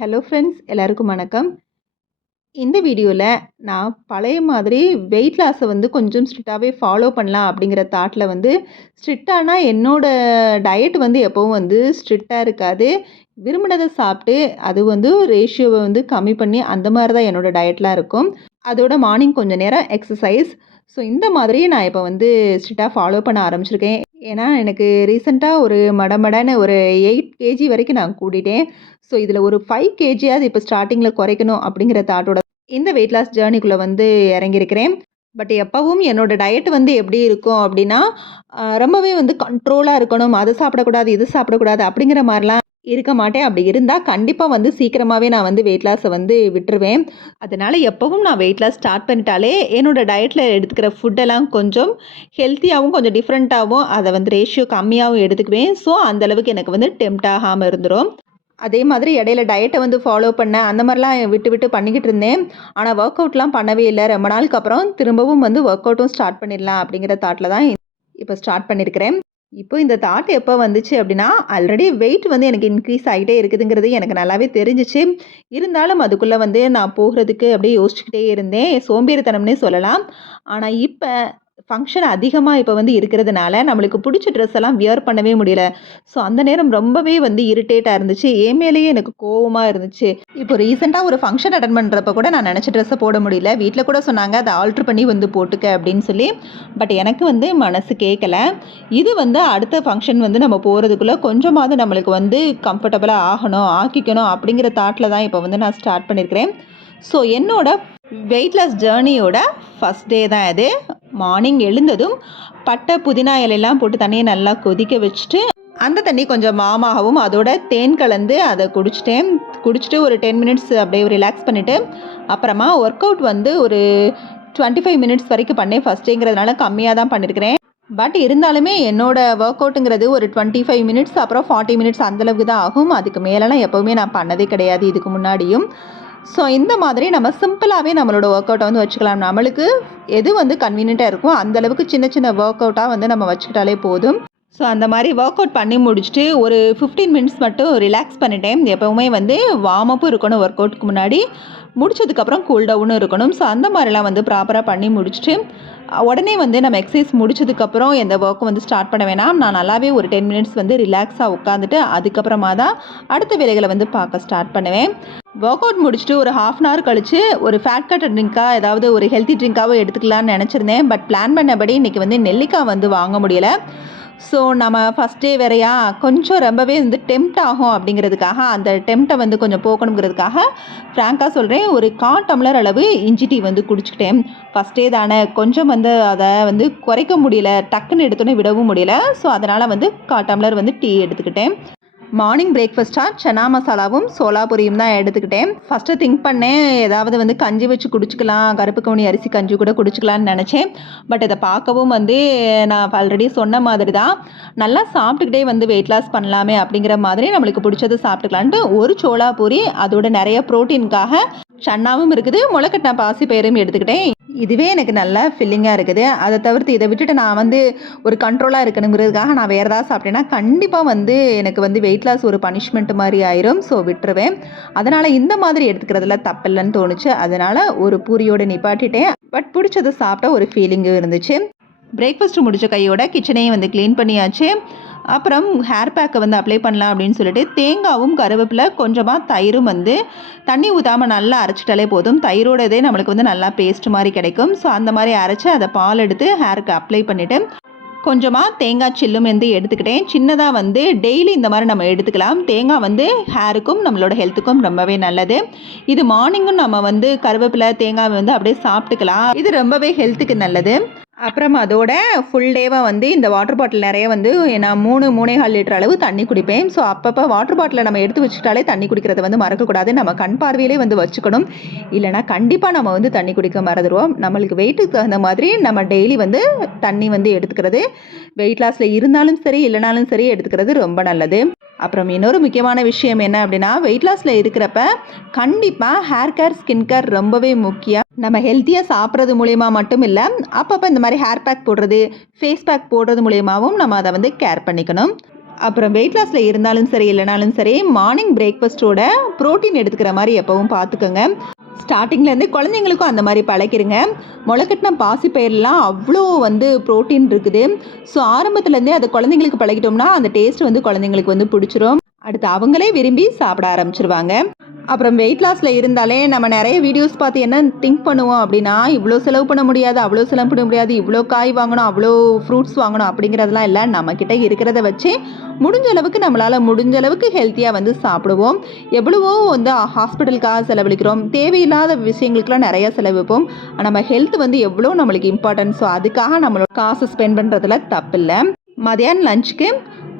Hello friends, எல்லாருக்கும் வணக்கம். இந்த வீடியோல நான் பழைய மாதிரி வெயிட் லாஸை கொஞ்சம் ஸ்ட்ரிக்டாகவே ஃபாலோ பண்ணலாம் அப்படிங்கிற தாட்டில் ஸ்ட்ரிக்டானா என்னோட டயட் எப்போவும் ஸ்ட்ரிக்டாக இருக்காது. விரும்பினதை சாப்பிட்டு அது ரேஷியோவை கம்மி பண்ணி அந்த மாதிரி தான் என்னோட டயட்லாம் இருக்கும். அதோட மார்னிங் கொஞ்சம் நேரம் எக்ஸசைஸ். ஸோ இந்த மாதிரி நான் இப்போ ஸ்ட்ரிக்டாக ஃபாலோ பண்ண ஆரம்பிச்சிருக்கேன். ஏன்னா எனக்கு ரீசெண்டாக ஒரு மடமடன்னு ஒரு 8 கேஜி வரைக்கும் நான் கூடிட்டேன். ஸோ இதில் ஒரு 5 கேஜியாவது இப்போ ஸ்டார்டிங்கில் குறைக்கணும் அப்படிங்கிற தாட்டோட இந்த வெயிட் லாஸ் ஜேர்னிக்குள்ளே இறங்கியிருக்கிறேன். பட் எப்பவும் என்னோட டயட் எப்படி இருக்கும் அப்படின்னா, ரொம்பவே கண்ட்ரோலாக இருக்கணும். அது சாப்பிடக்கூடாது, இது சாப்பிடக்கூடாது அப்படிங்கிற மாதிரிலாம் இருக்க மாட்டேன். அப்படி இருந்தால் கண்டிப்பாக சீக்கிரமாகவே நான் வெயிட் லாஸை விட்டுருவேன். அதனால் எப்பவும் நான் வெயிட் லாஸ் ஸ்டார்ட் பண்ணிட்டாலே என்னோட டயட்டில் எடுத்துக்கிற ஃபுட்டெல்லாம் கொஞ்சம் ஹெல்த்தியாகவும் கொஞ்சம் டிஃப்ரெண்ட்டாகவும் அதை ரேஷியோ கம்மியாகவும் எடுத்துக்குவேன். ஸோ அந்தளவுக்கு எனக்கு டெம்ப்ட் ஆகாமல் இருந்துடும். அதே மாதிரி இடையில டயட்டை ஃபாலோ பண்ணேன். அந்த மாதிரிலாம் விட்டு விட்டு பண்ணிக்கிட்டு இருந்தேன். ஆனால் ஒர்க் அவுட்லாம் பண்ணவே இல்லை. ரொம்ப நாளுக்கு அப்புறம் திரும்பவும் ஒர்க் அவுட்டும் ஸ்டார்ட் பண்ணிடலாம் அப்படிங்கிற தாட்டில் தான் இப்போ ஸ்டார்ட் பண்ணியிருக்கிறேன். இப்போ இந்த தாட் எப்போ வந்துச்சு அப்படின்னா, ஆல்ரெடி வெயிட் எனக்கு இன்க்ரீஸ் ஆகிட்டே இருக்குதுங்கிறது எனக்கு நல்லாவே தெரிஞ்சிச்சு. இருந்தாலும் அதுக்குள்ளே நான் போகிறதுக்கு அப்படியே யோசிச்சுக்கிட்டே இருந்தேன். சோம்பேறித்தனம்னே சொல்லலாம். ஆனால் இப்போ ஃபங்க்ஷன் அதிகமாக இப்போ இருக்கிறதுனால நம்மளுக்கு பிடிச்ச ட்ரெஸ் எல்லாம் வியர் பண்ணவே முடியல. ஸோ அந்த நேரம் ரொம்பவே இரிட்டேட்டாக இருந்துச்சு. என் மேலேயே எனக்கு கோவமாக இருந்துச்சு. இப்போ ரீசெண்டாக ஒரு ஃபங்க்ஷன் அட்டன் பண்ணுறப்ப கூட நான் நினச்ச ட்ரெஸ்ஸை போட முடியல. வீட்டில் கூட சொன்னாங்க அதை ஆல்ட்ரு பண்ணி போட்டுக்க அப்படின்னு சொல்லி. பட் எனக்கு மனசு கேட்கல. இது அடுத்த ஃபங்க்ஷன் நம்ம போகிறதுக்குள்ளே கொஞ்சமாவது நம்மளுக்கு கம்ஃபர்டபுளாக ஆக்கிக்கணும் அப்படிங்கிற தாட்டில் தான் இப்போ நான் ஸ்டார்ட் பண்ணியிருக்கிறேன். ஸோ என்னோட வெயிட் லாஸ் ஜேர்னியோட ஃபஸ்ட் டே தான் இது. மார்னிங் எழுந்ததும் பட்டை புதினா இலையெல்லாம் போட்டு தண்ணியை நல்லா கொதிக்க வச்சுட்டு அந்த தண்ணி கொஞ்சம் வாமாகவும் அதோட தேன் கலந்து அதை குடிச்சிட்டு ஒரு 10 மினிட்ஸ் அப்படியே ரிலாக்ஸ் பண்ணிவிட்டு அப்புறமா ஒர்க் அவுட் ஒரு 25 மினிட்ஸ் வரைக்கும் பண்ணேன். ஃபஸ்ட் டேங்கிறதுனால கம்மியாக தான் பண்ணியிருக்கிறேன். பட் இருந்தாலுமே என்னோடய ஒர்க் அவுட்டுங்கிறது ஒரு 25 மினிட்ஸ் அப்புறம் 40 மினிட்ஸ் அந்தளவுக்கு தான் ஆகும். அதுக்கு மேலெலாம் எப்போவுமே நான் பண்ணதே கிடையாது இதுக்கு முன்னாடியும். ஸோ இந்த மாதிரி நம்ம சிம்பிளாகவே நம்மளோட ஒர்க் அவுட்டை வச்சுக்கலாம். நம்மளுக்கு எது கன்வீனியண்ட்டாக இருக்கும் அந்தளவுக்கு சின்ன சின்ன ஒர்க் அவுட்டாக நம்ம வச்சுக்கிட்டாலே போதும். ஸோ அந்த மாதிரி ஒர்க் அவுட் பண்ணி முடிச்சுட்டு ஒரு 15 மினிட்ஸ் மட்டும் ரிலாக்ஸ் பண்ணிட்டேன். எப்போவுமே வார்ம் அப்பும் இருக்கணும் ஒர்க் அவுட்டுக்கு முன்னாடி, முடிச்சதுக்கப்புறம் கூல் டவுனும் இருக்கணும். ஸோ அந்த மாதிரிலாம் ப்ராப்பராக பண்ணி முடிச்சுட்டு உடனே நம்ம எக்ஸசைஸ் முடிச்சதுக்கப்புறம் எந்த ஒர்க்கும் ஸ்டார்ட் பண்ண வேணாம். நான் நல்லாவே ஒரு 10 மினிட்ஸ் ரிலாக்ஸாக உட்காந்துட்டு அதுக்கப்புறமா தான் அடுத்த வேலைகளை பார்க்க ஸ்டார்ட் பண்ணுவேன். ஒர்க் அவுட் முடிச்சுட்டு ஒரு ½ அன் ஹவர் கழித்து ஒரு ஃபேட் கட் ட்ரிங்காக ஏதாவது ஒரு ஹெல்த்தி ட்ரிங்காகவும் எடுத்துக்கலான்னு நினச்சிருந்தேன். பட் பிளான் பண்ணபடி இன்றைக்கி நெல்லிக்காய் வாங்க முடியலை. ஸோ நம்ம ஃபஸ்ட் டே வேறையா கொஞ்சம் ரொம்பவே டெம்ப்ட் ஆகும் அப்படிங்கிறதுக்காக அந்த டெம்ப்டை கொஞ்சம் போக்கணுங்கிறதுக்காக ஃப்ராங்காக சொல்கிறேன், ஒரு 1/4 டம்ளர் அளவு இஞ்சி டீ குடிச்சிக்கிட்டேன். ஃபஸ்ட் டே தானே கொஞ்சம் அதை குறைக்க முடியல, டக்குன்னு எடுத்தோன்னே விடவும் முடியல. ஸோ அதனால் 1/4 டம்ளர் டீ எடுத்துக்கிட்டேன். மார்னிங் பிரேக்ஃபாஸ்ட்டாக சனா மசாலாவும் சோலாபூரியும் தான் எடுத்துக்கிட்டேன். ஃபஸ்ட்டு திங்க் பண்ணேன் ஏதாவது கஞ்சி வச்சு குடிச்சிக்கலாம், கருப்பு கவுனி அரிசி கஞ்சி கூட குடிச்சிக்கலான்னு நினச்சேன். பட் இதை பார்க்கவும் நான் ஆல்ரெடி சொன்ன மாதிரி தான் நல்லா சாப்பிட்டுக்கிட்டே வெயிட் லாஸ் பண்ணலாமே அப்படிங்கிற மாதிரி நம்மளுக்கு பிடிச்சது சாப்பிட்டுக்கலான்ட்டு ஒரு சோலாபூரி அதோட நிறைய ப்ரோட்டீனுக்காக சன்னாவும் இருக்குது, முளைக்கட்டின பாசி பயிரும் எடுத்துக்கிட்டேன். இதுவே எனக்கு நல்லா ஃபில்லிங்காக இருக்குது. அதை தவிர்த்து இதை விட்டுட்டு நான் ஒரு கண்ட்ரோலாக இருக்கணுங்கிறதுக்காக நான் வேறு ஏதாவது சாப்பிட்டேன்னா கண்டிப்பாக எனக்கு வெயிட் லாஸ் ஒரு பனிஷ்மெண்ட் மாதிரி ஆயிரும். ஸோ விட்டுருவேன். அதனால் இந்த மாதிரி எடுத்துக்கிறதுல தப்பில்லைன்னு தோணுச்சு. அதனால் ஒரு பூரியோடு நிப்பாட்டிட்டேன். பட் பிடிச்சதை சாப்பிட்ட ஒரு ஃபீலிங்கும் இருந்துச்சு. பிரேக்ஃபாஸ்ட்டு முடித்த கையோட கிச்சனையும் க்ளீன் பண்ணியாச்சு. அப்புறம் ஹேர் பேக்கை அப்ளை பண்ணலாம் அப்படின்னு சொல்லிட்டு தேங்காவும் கருவேப்பிலை கொஞ்சமாக தயிரும் தண்ணி ஊற்றாமல் நல்லா அரைச்சிட்டாலே போதும். தயிரோட இதே நம்மளுக்கு நல்லா பேஸ்ட் மாதிரி கிடைக்கும். ஸோ அந்த மாதிரி அரைச்சி அதை பால் எடுத்து ஹேருக்கு அப்ளை பண்ணிவிட்டு கொஞ்சமாக தேங்காய் சில்லும் எடுத்துக்கிட்டேன். சின்னதாக டெய்லி இந்த மாதிரி நம்ம எடுத்துக்கலாம். தேங்காய் ஹேருக்கும் நம்மளோட ஹெல்த்துக்கும் ரொம்பவே நல்லது. இது மார்னிங்கும் நம்ம கருவேப்பிலை தேங்காய் அப்படியே சாப்பிட்டுக்கலாம். இது ரொம்பவே ஹெல்த்துக்கு நல்லது. அப்புறம் அதோட ஃபுல் டேவாக இந்த வாட்டர் பாட்டில் நிறைய நான் 3-3.25 லிட்டர் அளவு தண்ணி குடிப்பேன். ஸோ அப்பப்போ வாட்டர் பாட்டிலை நம்ம எடுத்து வச்சுட்டாலே தண்ணி குடிக்கிறத மறக்கக்கூடாது. நம்ம கண் பார்வையிலே வச்சுக்கணும். இல்லைனா கண்டிப்பாக நம்ம தண்ணி குடிக்க மறந்துடுவோம். நம்மளுக்கு வெயிட்டுக்கு தகுந்த மாதிரி நம்ம டெய்லி தண்ணி எடுத்துக்கிறது வெயிட் லாஸில் இருந்தாலும் சரி இல்லைனாலும் சரி எடுத்துக்கிறது ரொம்ப நல்லது. அப்புறம் இன்னொரு முக்கியமான விஷயம் என்ன அப்படின்னா, வெயிட் லாஸில் இருக்கிறப்ப கண்டிப்பாக ஹேர் கேர் ஸ்கின் கேர் ரொம்பவே முக்கியம். நம்ம ஹெல்த்தியாக சாப்பிட்றது மூலயமா மட்டும் இல்லை, அப்பப்போ இந்த மாதிரி ஹேர் பேக் போடுறது ஃபேஸ் பேக் போடுறது மூலயமாவும் நம்ம அதை கேர் பண்ணிக்கணும். அப்புறம் வெயிட் லாஸில் இருந்தாலும் சரி இல்லைனாலும் சரி மார்னிங் பிரேக்ஃபாஸ்ட்டோட ப்ரோட்டீன் எடுத்துக்கிற மாதிரி எப்பவும் பார்த்துக்கோங்க. ஸ்டார்டிங்லேருந்து குழந்தைங்களுக்கும் அந்த மாதிரி பழக்கிருங்க. முளைக்கட்டின பாசிப்பயிரெலாம் அவ்வளோ ப்ரோட்டீன் இருக்குது. ஸோ ஆரம்பத்துலேருந்தே அது குழந்தைங்களுக்கு பழகிட்டோம்னா அந்த டேஸ்ட் குழந்தைங்களுக்கு பிடிச்சிரும். அடுத்து அவங்களே விரும்பி சாப்பிட ஆரம்பிச்சிருவாங்க. அப்புறம் வெயிட் லாஸில் இருந்தாலே நம்ம நிறைய வீடியோஸ் பார்த்து என்ன திங்க் பண்ணுவோம் அப்படின்னா, இவ்வளோ செலவு பண்ண முடியாது, அவ்வளோ செலவு பண்ண முடியாது, இவ்வளோ காய் வாங்கணும், அவ்வளோ ஃப்ரூட்ஸ் வாங்கணும் அப்படிங்கிறதெல்லாம் இல்லை. நம்மக்கிட்ட இருக்கிறத வச்சு முடிஞ்ச அளவுக்கு நம்மளால் முடிஞ்ச அளவுக்கு ஹெல்த்தியாக சாப்பிடுவோம். எவ்வளவோ ஹாஸ்பிட்டலுக்காக செலவழிக்கிறோம், தேவையில்லாத விஷயங்களுக்கெல்லாம் நிறையா செலவிப்போம். நம்ம ஹெல்த் எவ்வளோ நம்மளுக்கு இம்பார்ட்டன்ட். ஸோ அதுக்காக நம்மளோட காசை ஸ்பெண்ட் பண்ணுறதுல தப்பில்லை. மதியானம் லஞ்சுக்கு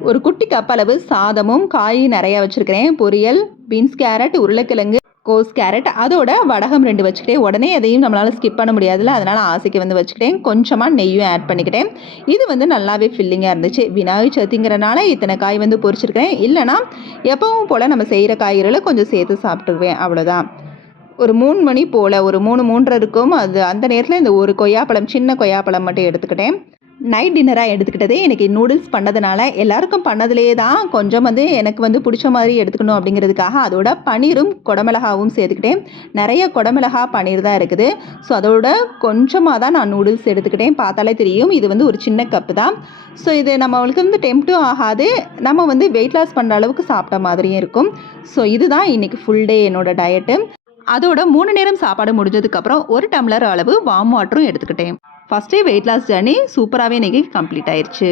ஒரு குட்டி கப் அளவு சாதமும் காய் நிறையா வச்சுருக்கிறேன். பொரியல், பீன்ஸ், கேரட், உருளைக்கிழங்கு, கோஸ் கேரட், அதோட வடகம் 2 வச்சுக்கிட்டேன். உடனே எதையும் நம்மளால் ஸ்கிப் பண்ண முடியாதுல்ல, அதனால் ஆசைக்கு வச்சுக்கிட்டேன். கொஞ்சமாக நெய்யும் ஆட் பண்ணிக்கிட்டேன். இது நல்லாவே ஃபில்லிங்காக இருந்துச்சு. விநாயகர் சதுர்த்திங்கிறனால இத்தனை காய் பொரிச்சிருக்கிறேன். இல்லைனா எப்பவும் போல் நம்ம செய்கிற காய்கறிகளை கொஞ்சம் சேர்த்து சாப்பிட்டுக்குவேன், அவ்வளோதான். ஒரு 3 மணி போல், ஒரு 3, 3:30 இருக்கும். அந்த நேரத்தில் இந்த ஒரு கொய்யாப்பழம், சின்ன கொய்யாப்பழம் மட்டும் எடுத்துக்கிட்டேன். நைட் டின்னராக எடுத்துக்கிட்டதே இன்றைக்கி நூடுல்ஸ் பண்ணதுனால எல்லாருக்கும் பண்ணதுலேயே தான் கொஞ்சம் எனக்கு பிடிச்ச மாதிரி எடுத்துக்கணும் அப்படிங்கிறதுக்காக அதோட பன்னீரும் குடமிளகாவும் சேர்த்துக்கிட்டேன். நிறைய குடமிளகா பன்னீர் தான் இருக்குது. ஸோ அதோட கொஞ்சமாக தான் நான் நூடுல்ஸ் எடுத்துக்கிட்டேன். பார்த்தாலே தெரியும், இது ஒரு சின்ன கப்பு தான். ஸோ இது நம்மளுக்கு டெம்ப்டும் ஆகாது, நம்ம வெயிட் லாஸ் பண்ணுற அளவுக்கு சாப்பிட்ட மாதிரியும் இருக்கும். ஸோ இதுதான் இன்றைக்கி ஃபுல் டே என்னோடய டயட்டு. அதோட 3 நேரம் சாப்பாடு முடிஞ்சதுக்கப்புறம் 1 டம்ளர் அளவு வார்ம் வாட்டரும் எடுத்துக்கிட்டேன். ஃபஸ்ட்டே வெயிட் லாஸ் ஜர்னி சூப்பராகவே இன்றைக்கி கம்ப்ளீட் ஆயிடுச்சு.